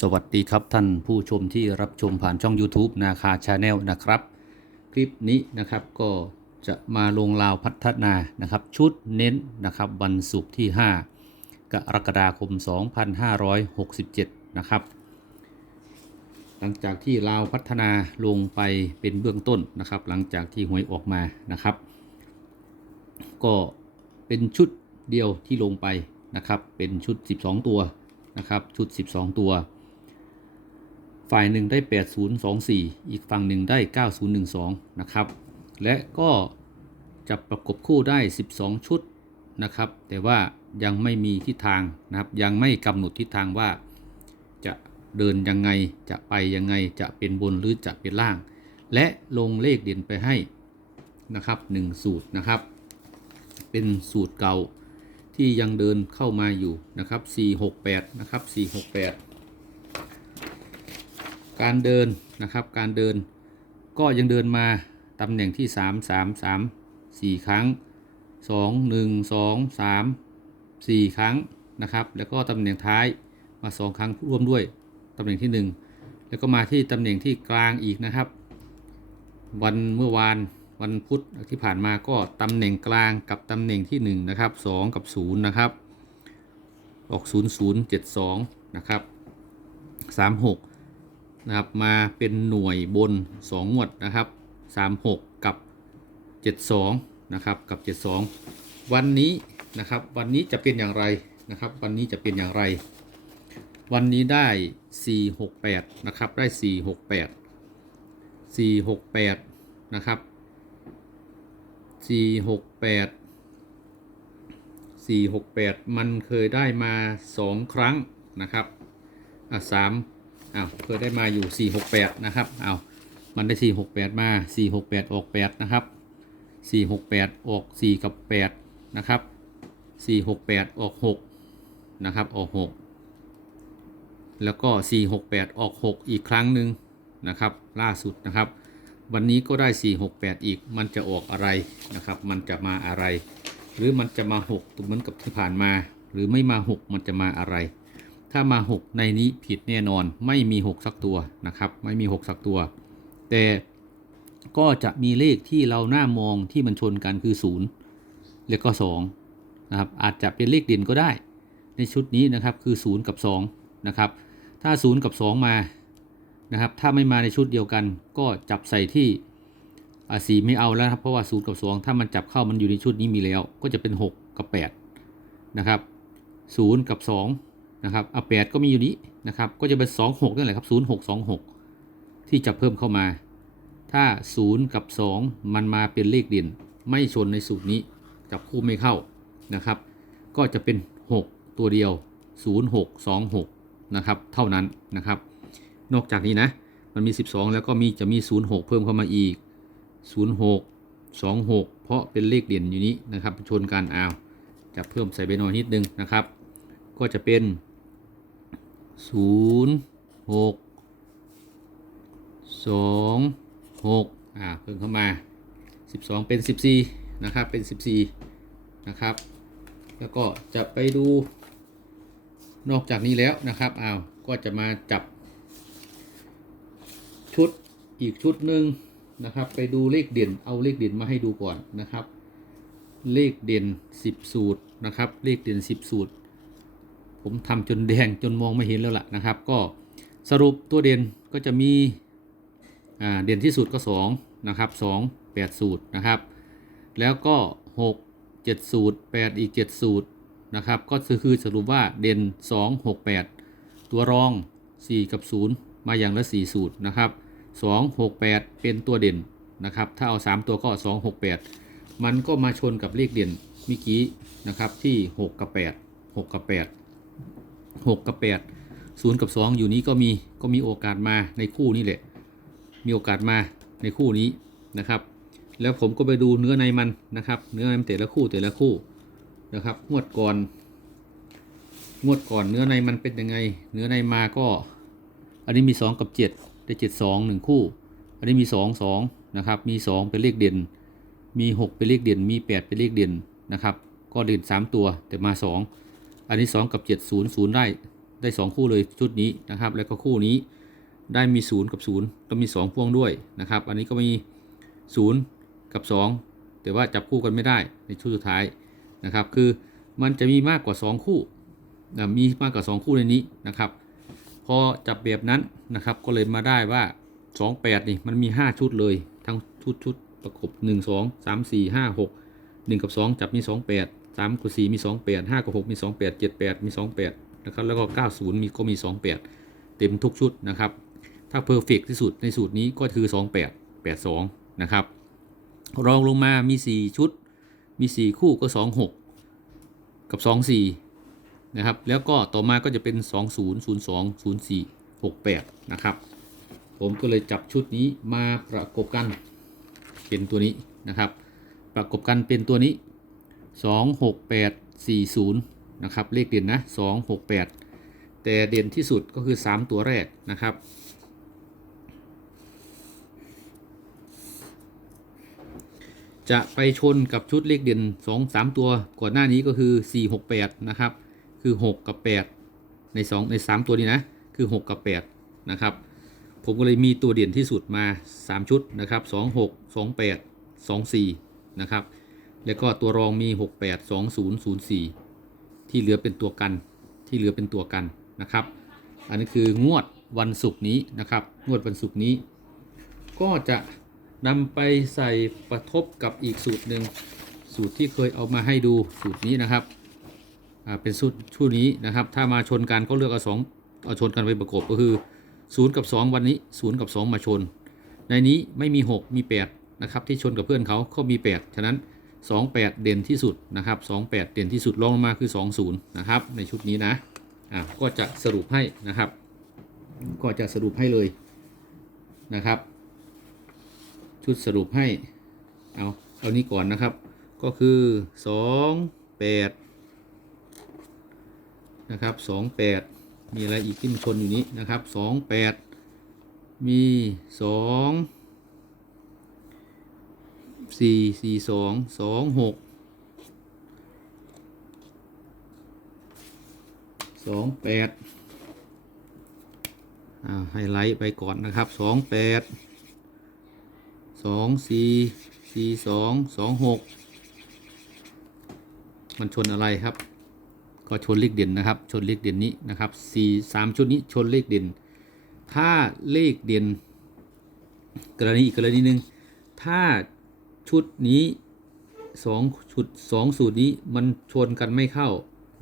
สวัสดีครับท่านผู้ชมที่รับชมผ่านช่อง YouTube นาคาชาแนลนะครับ คลิปนี้นะครับก็จะมาลงราวพัฒนานะครับ ชุดเน้นนะครับวันศุกร์ที่ 5 กรกฎาคม 2567 นะครับ หลังจากที่ลาวพัฒนาลงไปเป็นเบื้องต้นนะครับ หลังจากที่หวยออกมานะครับ ก็เป็นชุดเดียวที่ลงไปนะครับ เป็นชุด 12 ตัวนะครับ ชุด 12 ตัว ฝ่ายหนึ่งได้ 8024 อีกฝั่งหนึ่งได้ 9012 นะครับ และก็จะประกบคู่ได้ 12 ชุดนะครับ แต่ว่ายังไม่มีทิศทางนะครับ ยังไม่กำหนดทิศทางว่าจะเดินยังไง จะไปยังไง จะเป็นบนหรือจะเป็นล่าง และลงเลขเด่นไปให้นะครับ 1 สูตรนะครับ เป็นสูตรเก่าที่ยังเดินเข้ามาอยู่นะครับ 468 นะครับ 468 การเดินนะครับการเดินก็ยังเดินมาตำแหน่งที่ 3 3 3 4 ครั้ง 2 1 2 3 4 ครั้งนะครับ แล้วก็ตำแหน่งท้ายมา 2 ครั้งร่วมด้วยตำแหน่งที่ 1 แล้วก็มาที่ตำแหน่งที่กลางอีกนะครับ วันเมื่อวานวันพุธที่ผ่านมาก็ตำแหน่งกลางกับตำแหน่งที่ 1 นะครับ 2 กับ 0 นะครับ ออก 0 0 7 2 นะครับ 36 นะครับมาเป็นหน่วยบน 2 งวดนะครับ 36 กับ 72 นะครับ กับ 72 วันนี้นะครับ วันนี้จะเป็นอย่างไรนะครับ วันนี้จะเป็นอย่างไร วันนี้ได้ 468 นะครับ ได้ 468 468 นะครับ 468 468 มันเคยได้มา 2 ครั้งนะครับอะ3 อ้าวเคยได้มาอยู่ 468 นะครับอ้าวมันได้ 468 มา 468 ออก 8 นะครับ 468 ออก 4 กับ 8 นะครับ 468 ออก 6 นะครับ ออก 6 แล้วก็ 468 ออก 6 อีกครั้งหนึ่งนะครับ ล่าสุดนะครับ วันนี้ก็ได้ 468 อีก มันจะออกอะไรนะครับ มันจะมาอะไร หรือมันจะมา 6 เหมือนกับที่ผ่านมา หรือไม่มา 6 มันจะมาอะไร ถ้ามา 6 ในนี้ผิดแน่นอนไม่มี 6 สักตัวนะครับ ไม่มี 6 สักตัว แต่ก็จะมีเลขที่เราหน้ามองที่มันชนกันคือ 0 แล้วก็2นะครับอาจจะเป็นเลขเด่นก็ได้ ในชุดนี้นะครับคือ 0 กับ2นะครับถ้า 0 กับ 2 มานะครับถ้าไม่มาในชุดเดียวกัน ก็จับใส่ที่อสีไม่เอาแล้วครับเพราะว่า0กับ 2 ถ้ามันจับเข้ามันอยู่ในชุดนี้มีแล้ว ก็จะเป็น 6 กับ8นะครับ0กับ 2 นะครับอะ8ก็มีอยู่นี้นะครับ ก็จะเป็น2 6นั่นแหละครับ0 6 2 6ที่จะเพิ่มเข้ามา ถ้า0กับ2มันมาเป็นเลขเด่นไม่ชนในสูตรนี้จับคู่ไม่เข้านะครับ ก็จะเป็น 6 ตัวเดียว 0 6 2 6 นะครับ เท่านั้นนะครับ นอกจากนี้นะ มันมี 12 แล้วก็มีจะมี 0 6 เพิ่มเข้ามาอีก 0 6 2 6 เพราะเป็นเลขเด่นอยู่นี้นะครับ ชนกันอ้าวจะเพิ่มใส่ไปหน่อยนิดนึงนะครับ ก็จะเป็น ศูนย์หกสองหกอ่าเพิ่มเข้ามาสิบสองเป็นสิบสี่นะครับเป็นสิบสี่นะครับ แล้วก็จะไปดูนอกจากนี้แล้วนะครับอ้าวก็จะมาจับ ชุดอีกชุดหนึ่งนะครับ ไปดูเลขเด่นเอาเลขเด่นมาให้ดูก่อนนะครับ เลขเด่น 10 สูตรนะครับ เลขเด่น 10 สูตร ผมทำจนแดงจนมองไม่เห็นแล้วล่ะนะครับ ก็สรุปตัวเด่นก็จะมีเด่นที่สุดก็2นะครับ2 8 สูตรนะครับ แล้วก็ 6 7 สูตร 8 อีก 7 สูตรนะครับ ก็คือสรุปว่าเด่น 2 6 8 ตัวรอง 4 กับ 0 มาอย่างละ 4 สูตรนะครับ 2 6 8 เป็นตัวเด่นนะครับ ถ้าเอา 3 ตัวก็ 2 6 8 มันก็มาชนกับเลขเด่นเมื่อกี้นะครับที่ 6 กับ 8 6 กับ 8 6 กับ 8 0 กับ 2 อยู่นี้ก็มีก็มีโอกาสมาในคู่นี้แหละ มีโอกาสมาในคู่นี้นะครับ แล้วผมก็ไปดูเนื้อในมันนะครับ เนื้อในมันแต่ละคู่แต่ละคู่นะครับงวดก่อนงวดก่อนเนื้อในมันเป็นยังไง เนื้อในมาก็ อันนี้มี 2 กับ 7 ได้ 7 2 1 คู่ อันนี้มี 2 2นะครับมี 2 เป็นเลขเด่น มี 6 เป็นเลขเด่น มี 8 เป็นเลขเด่นนะครับ ก็เด่น 3 ตัวแต่มา 2 อันนี้ 2 กับ 7 0 0 ได้ได้ 2 คู่เลยชุดนี้นะครับ แล้วก็คู่นี้ได้มี 0 กับ 0 ต้องมี 2 พ่วงด้วยนะครับ อันนี้ก็มี 0 กับ 2 แต่ว่าจับคู่กันไม่ได้ในชุดสุดท้ายนะครับ คือมันจะมีมากกว่า 2 คู่นะมีมากกว่า 2 คู่ในนี้นะครับ พอจับแบบนั้นนะครับ ก็เลยมาได้ว่า 28 นี่มันมี 5 ชุดเลย ทั้งชุดชุดประกบ 1 2 3 4 5 6 1 กับ 2 จับมี 28 3กับ4มี28 5กับ6มี28 78มี28นะครับแล้วก็90มีก็มี28เต็มทุกชุดนะครับ ถ้าเพอร์เฟกที่สุดในสูตรนี้ก็คือ28 82นะครับรองลงมามี4ชุด มี4คู่ก็26กับ24นะครับแล้วก็ต่อมาก็จะเป็น 20 02 04 68 นะครับ ผมก็เลยจับชุดนี้มาประกบกันเป็นตัวนี้นะครับ ประกบกันเป็นตัวนี้ 26840 นะครับ เลขเด่นนะ 268 แต่เด่นที่สุดก็คือ 3 ตัวแรกนะครับจะไปชนกับชุดเลขเด่น 2 3 ตัวก่อนหน้านี้ก็คือ 4 6 8 นะครับ คือ 6 กับ 8 ใน 2 ใน 3 ตัวนี้นะ คือ 6 กับ 8 นะครับ ผมก็เลยมีตัวเด่นที่สุดมา 3 ชุดนะครับ 2 6 2 8 2 4 นะครับ แล้วก็ตัวรองมี 6 8 2 0 0 4 ที่เหลือเป็นตัวกันที่เหลือเป็นตัวกันนะครับ อันนี้คืองวดวันศุกร์นี้นะครับ งวดวันศุกร์นี้ ก็จะนำไปใส่ประทบกับอีกสูตรหนึ่งสูตรที่เคยเอามาให้ดูสูตรนี้นะครับเป็นสูตรชุดนี้นะครับ ถ้ามาชนกันก็เลือกเอาสองเอาชนกันไปประกบก็คือ 0 กับ 2 วันนี้ 0 กับ 2 มาชน ในนี้ไม่มี 6 มี 8 นะครับ ที่ชนกับเพื่อนเขาเขามี 8 ฉะนั้น 28 เด่นที่สุดนะครับ28 เด่นที่สุดรองลงมาคือ 20 นะครับ ในชุดนี้นะอะก็จะสรุปให้นะครับ ก็จะสรุปให้เลยนะครับ ชุดสรุปให้เอาเอานี้ก่อนนะครับ ก็คือ 2 8นะครับ28 มีอะไรอีกที่มันชนอยู่นี้นะครับ 28 มี 2 4 4 2 2 6 2 8อ่าไฮไลท์ไปก่อนนะครับ2 8สองสี่สี่สองสองหกมันชนอะไรครับ ก็ชนเลขเด่นนะครับ ชนเลขเด่นนี้นะครับสี่สามชุดนี้ชนเลขเด่น ถ้าเลขเด่น กรณีอีกกรณีหนึ่งถ้า ชุดนี้สองชุดสองสูตรนี้มันชนกันไม่เข้า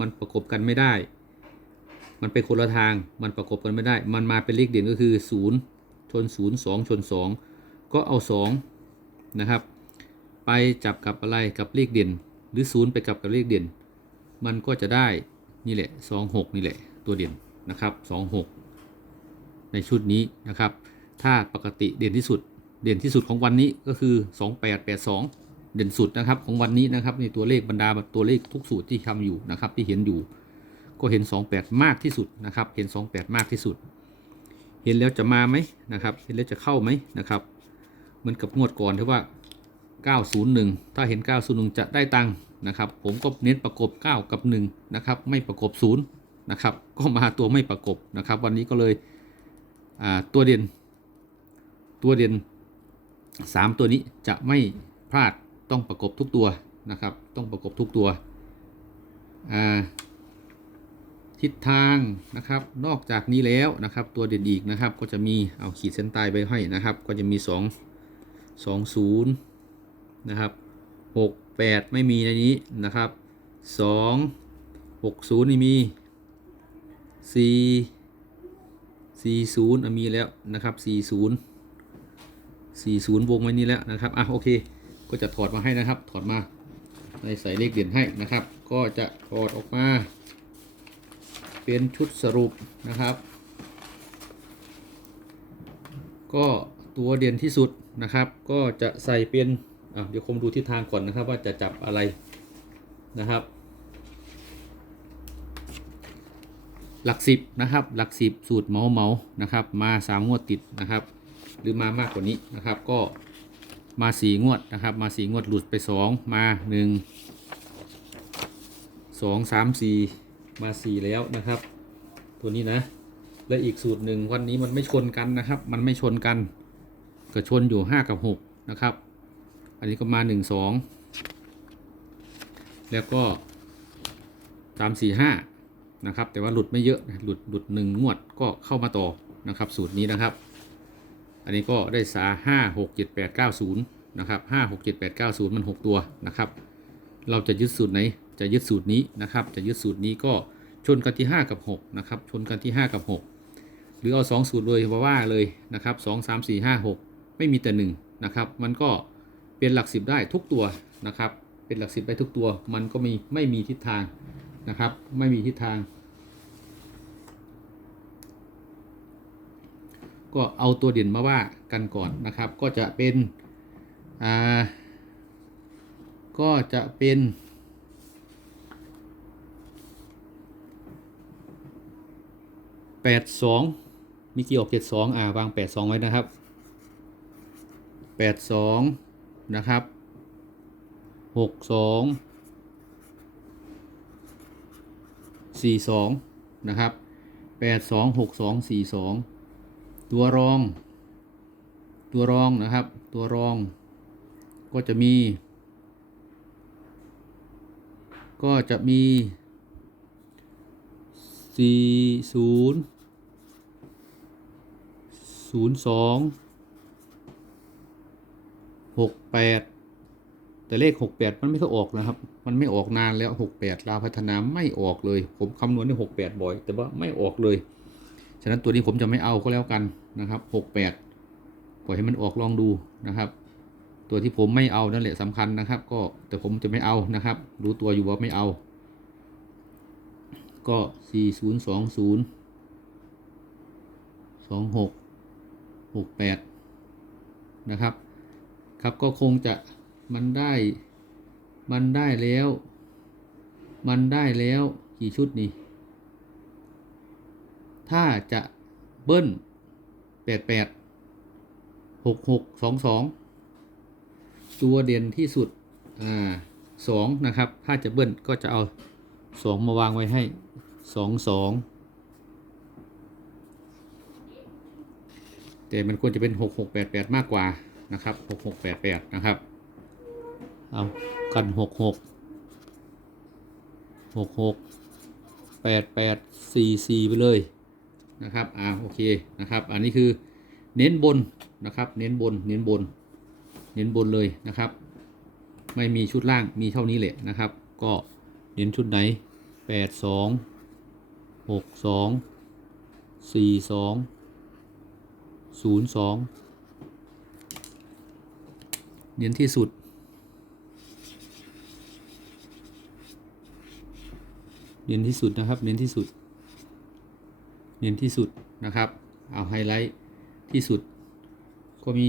มันประกบกันไม่ได้ มันไปคนละทางมันประกบกันไม่ได้ มันมาเป็นเลขเด่นก็คือศูนย์ชนศูนย์สองชนสองก็เอา 2 นะครับ ไปจับกับอะไรกับเลขเด่น หรือ 0 ไปกับกับเลขเด่น มันก็จะได้นี่แหละ 26 นี่แหละตัวเด่นนะครับ 26 ในชุดนี้นะครับ ถ้าปกติเด่นที่สุด เด่นที่สุดของวันนี้ก็คือ 2882 เด่นสุดนะครับของวันนี้นะครับในตัวเลขบรรดาตัวเลขทุกสูตรที่ทำอยู่นะครับที่เห็นอยู่ ก็เห็น 28 มากที่สุดนะครับเห็น 28 มากที่สุด เห็นแล้วจะมาไหมนะครับเห็นแล้วจะเข้าไหมนะครับเหมือนกับงวดก่อนที่ว่า 901 ถ้าเห็น 901 จะได้ตังค์นะครับผมก็เน้นประกบ 9 กับ1นะครับไม่ประกบ0นะครับก็มาตัวไม่ประกบนะครับวันนี้ก็เลยตัวเด่นตัวเด่น 3 ตัวนี้จะไม่พลาดต้องประกบทุกตัวนะครับ ต้องประกบทุกตัว ทิศทางนะครับ นอกจากนี้แล้วนะครับ ตัวเด่นอีกนะครับ ก็จะมีเอาขีดเส้นใต้ไปให้นะครับ ก็จะมี2สองศูนย์นะครับหกแปดไม่มีในนี้นะครับสองหกศูนย์นี่มีสี่สี่ศูนย์มีแล้วนะครับสี่ศู นย์สี่ศูนย์วงไว้นี่แล้วนะครับ อะโอเค ก็จะถอดมาให้นะครับ ถอดมาในใส่เลขเด่นให้นะครับ ก็จะถอดออกมา เป็นชุดสรุปนะครับ ก็ตัวเด่นที่สุดนะครับ ก็จะใส่เป็นเดี๋ยวคมดูทิศทางก่อนนะครับ ว่าจะจับอะไรนะครับ หลักสิบนะครับ หลักสิบสูตรเมาเมานะครับ มาสามงวดติดนะครับ หรือมามากกว่านี้นะครับ ก็มาสี่งวดนะครับ มาสี่งวดหลุดไปสองมาหนึ่งสองสามสี่มาสี่แล้วนะครับ ตัวนี้นะ และอีกสูตรหนึ่งวันนี้มันไม่ชนกันนะครับ มันไม่ชนกันก็ชนอยู่ห้ากับหกนะครับ อันนี้ก็มาหนึ่งสองแล้วก็สามสี่ห้านะครับ แต่ว่าหลุดไม่เยอะนะหลุดหลุดหนึ่งงวดก็เข้ามาต่อนะครับ สูตรนี้นะครับ อันนี้ก็ได้สาห้าหกเจ็ดแปดเก้าศูนย์นะครับห้าหกเจ็ดแปดเก้าศูนย์มันหกตัวนะครับ เราจะยึดสูตรไหน จะยึดสูตรนี้นะครับ จะยึดสูตรนี้ก็ชนกันที่5กับ6นะครับ ชนกันที่5กับ6หรือเอา2สูตรเลยมาว่าเลยนะครับ2 3 4 5 6ไม่มีแต่1นะครับ มันก็เป็นหลัก10ได้ทุกตัวนะครับ เป็นหลัก10ได้ทุกตัว มันก็มีไม่มีทิศทางนะครับ ไม่มีทิศทาง ก็เอาตัวเด่นมาว่ากันก่อนนะครับ ก็จะเป็นอ่าก็จะเป็นแปดสองมีกี่ออกเจ็ดสองอ่าวางแปดสองไว้นะครับแปดสองนะครับหกสองสี่สองนะครับแปดสองหกสองสี่สอง ตัวรอง ตัวรองนะครับ ตัวรอง ก็จะมี ก็จะมี 4 0 0 2 6 8 แต่เลข 68 มันไม่ค่อยออกนะครับ มันไม่ออกนานแล้ว 68ลาพัฒนาไม่ออกเลย ผมคำนวณได้68 บ่อย แต่ว่าไม่ออกเลย ฉะนั้นตัวนี้ผมจะไม่เอาก็แล้วกันนะครับ68ปล่อยให้มันออกลองดูนะครับ ตัวที่ผมไม่เอานั่นแหละสำคัญนะครับ ก็แต่ผมจะไม่เอานะครับ รู้ตัวอยู่ว่าไม่เอา ก็4020 26 68นะครับ ครับก็คงจะมันได้มันได้แล้ว มันได้แล้วกี่ชุดนี่ ถ้าจะเบิ้ล88 6622ตัวเด่นที่สุด อ่าสองนะครับ ถ้าจะเบิ้ลก็จะเอาสองมาวางไว้ให้สองสองแต่มันควรจะเป็นหกหกแปดแปดมากกว่านะครับหกหกแปดแปดนะครับ เอากันหกหกหกหกแปดแปดซีซีไปเลย นะครับอ่าโอเคนะครับ อันนี้คือเน้นบนนะครับ เน้นบนเน้นบน เน้นบนเลยนะครับ ไม่มีชุดล่างมีเท่านี้แหละนะครับ ก็เน้นชุดไหนแปดสองหกสองสี่สองศูนย์สองเน้นที่สุดเน้นที่สุดนะครับ เน้นที่สุด เน้นที่สุดนะครับ เอาไฮไลท์ที่สุดก็มี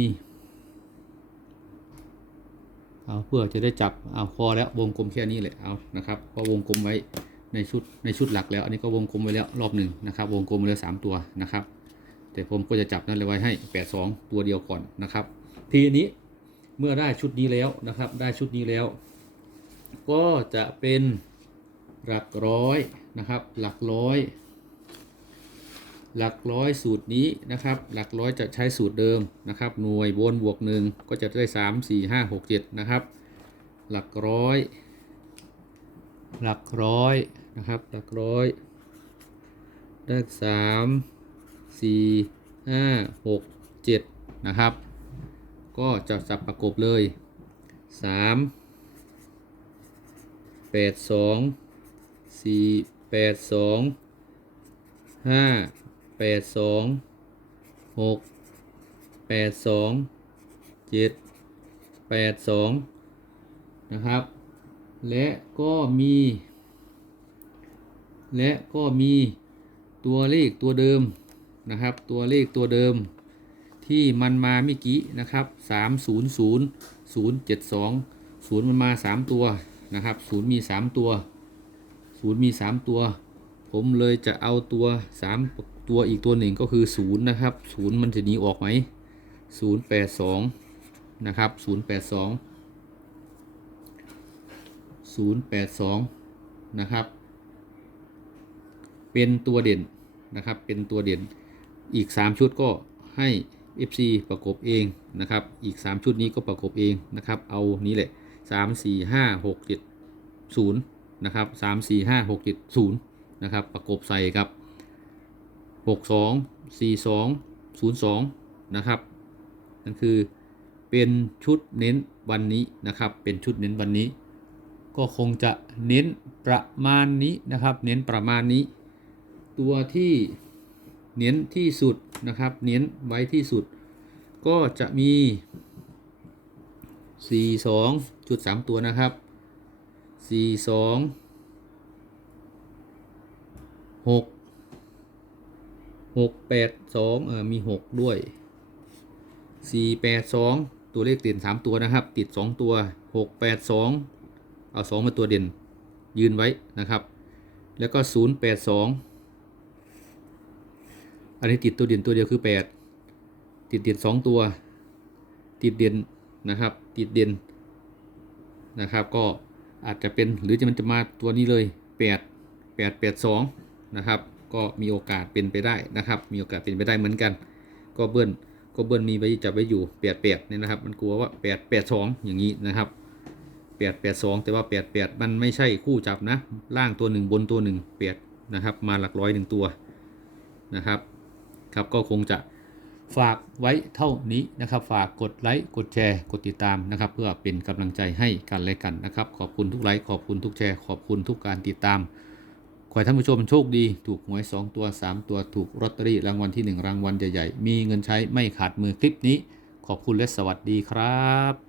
เอาเพื่อจะได้จับ เอาพอแล้ววงกลมแค่นี้แหละ เอานะครับก็วงกลมไว้ในชุดในชุดหลักแล้ว อันนี้ก็วงกลมไว้แล้วรอบหนึ่งนะครับ วงกลมไว้แล้วสามตัวนะครับ แต่ผมก็จะจับนั่นเลยไว้ให้แปดสองตัวเดียวก่อนนะครับ ทีนี้เมื่อได้ชุดนี้แล้วนะครับ ได้ชุดนี้แล้ว ก็จะเป็นหลักร้อยนะครับ หลักร้อย หลักร้อยสูตรนี้นะครับ หลักร้อยจะใช้สูตรเดิมนะครับ หน่วยบนบวกหนึ่งก็จะได้สามสี่ห้าหกเจ็ดนะครับ หลักร้อย หลักร้อยนะครับ หลักร้อย ได้สามสี่ห้าหกเจ็ดนะครับ ก็จะจับประกบเลยสามแปดสองสี่แปดสองห้า แปดสองหกแปดสองเจ็ดแปดสองนะครับ และก็มี และก็มีตัวเลขตัวเดิมนะครับ ตัวเลขตัวเดิมที่มันมาเมื่อกี้นะครับสามศูนย์ศูนย์ศูนย์เจ็ดสองศูนย์มันมาสามตัวนะครับศูนย์มีสามตัวศูนย์มีสามตัว ผมเลยจะเอาตัวสาม ตัวอีกตัวหนึ่งก็คือศูนย์นะครับศูนย์มันจะหนีออกไหมศูนย์แปดสองนะครับศูนย์แปดสองศูนย์แปดสองนะครับ เป็นตัวเด่นนะครับ เป็นตัวเด่นอีก 3 ชุดก็ให้ FC ประกบเองนะครับ อีก 3 ชุดนี้ก็ประกบเองนะครับ เอานี้แหละ 3 4 5 6 7 0 นะครับ 3 4 5 6 7 0 นะครับ ประกบใส่กับ 62 42 02 นะครับนั่นคือเป็นชุดเน้นวันนี้นะครับ เป็นชุดเน้นวันนี้ ก็คงจะเน้นประมาณนี้นะครับ เน้นประมาณนี้ ตัวที่เน้นที่สุดนะครับ เน้นไว้ที่สุด ก็จะมี 42จุด3ตัวนะครับ 42 6 6 8 2เออมี6ด้วย4 8 2ตัวเลขติด3ตัวนะครับ ติด2ตัว6 8 2เอา2มาตัวเด่น ยืนไว้นะครับ แล้วก็0 8 2อันนี้ติดตัวเด่นตัวเดียวคือ8ติดเด่น2ตัว ติดเด่นนะครับ ติดเด่นนะครับ ก็อาจจะเป็นหรือจะมันจะมาตัวนี้เลย8 8 8 2นะครับ ก็มีโอกาสเป็นไปได้นะครับ มีโอกาสเป็นไปได้เหมือนกัน ก็เบิ้ลก็เบิ้ลมีไว้จับไว้อยู่8 8เนี่ยนะครับ มันกลัวว่า8 8 2องอย่างนี้นะครับ8 8 2แต่ว่า8 8มันไม่ใช่คู่จับนะ ล่างตัวหนึ่งบนตัวหนึ่ง8นะครับ มาหลักร้อยหนึ่งตัวนะครับ ครับก็คงจะฝากไว้เท่านี้นะครับ ฝากกดไลค์กดแชร์กดติดตามนะครับ เพื่อเป็นกำลังใจให้กันและกันนะครับ ขอบคุณทุกไลค์ขอบคุณทุกแชร์ขอบคุณทุกการติดตาม ขอให้ท่านผู้ชมโชคดี ถูกหวย 2 ตัว 3 ตัวถูกลอตเตอรี่รางวัลที่ 1 รางวัลใหญ่ๆ มีเงินใช้ไม่ขาดมือคลิปนี้ ขอบคุณและสวัสดีครับ